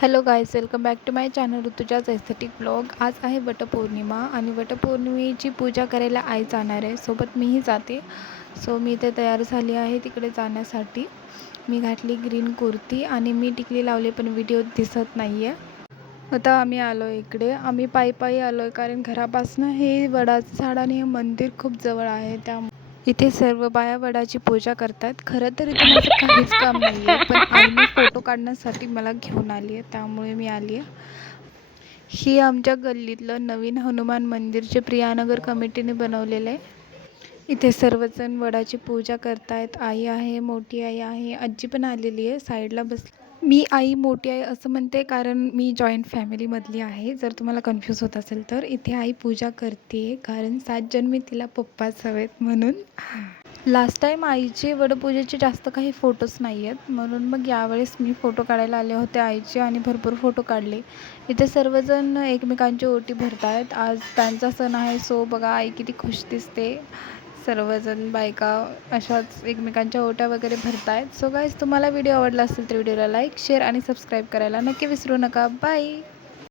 Hello guys, welcome back to my channel Rutuja's aesthetic blog. आज आहे वटपौर्णिमा आणि वटपौर्णिमेची पूजा करायला आई जाणार आहे. सोबत मीही जाते. सो मी इथे तयार झाली आहे तिकडे जाण्यासाठी. मी घातली ग्रीन कुर्ती आणि मी टिकली लावली, पण व्हिडिओ दिसत नाही आहे. आता आम्ही आलो इकडे. आम्ही पायी आलो आहे कारण घरापासून हे वडाचं झाड आणि हे मंदिर खूप जवळ आहे. इथे सर्व बाया वडाची पूजा करतात. खरं तर इथे माझं काहीच काम नाही आहे, पण आईने फोटो काढण्यासाठी मला घेऊन आली आहे, त्यामुळे मी आली आहे. ही आमच्या गल्लीतलं नवीन हनुमान मंदिर जे प्रियानगर कमिटीने बनवलेलं आहे. इथे सर्वजण वडाची पूजा करतायत. आई आहे, मोठी आई आहे, आजी पण आलेली आहे, साईडला बसली. मी आई मोठी आई असं म्हणते कारण मी जॉईंट फॅमिलीमधली आहे. जर तुम्हाला कन्फ्यूज होत असेल तर इथे आई पूजा करते कारण 7 जन्मी तिला पप्पाच हवेत म्हणून. लास्ट टाईम आईचे वडपूजेचे जास्त काही फोटोज नाही आहेत, म्हणून मग यावेळेस मी फोटो काढायला आले होते आईचे आणि भरपूर फोटो काढले. इथे सर्वजण एकमेकांची ओटी भरत आहेत. आज त्यांचा सण आहे, सो बघा आई किती खुश दिसते. सर्वजण बायका अशाच एकमेकांच्या ओट्या वगैरे भरत आहेत. सो गाईज, तुम्हाला व्हिडिओ आवडला असेल तर व्हिडिओला लाईक, शेअर आणि सबस्क्राईब करायला नक्की विसरू नका. बाय.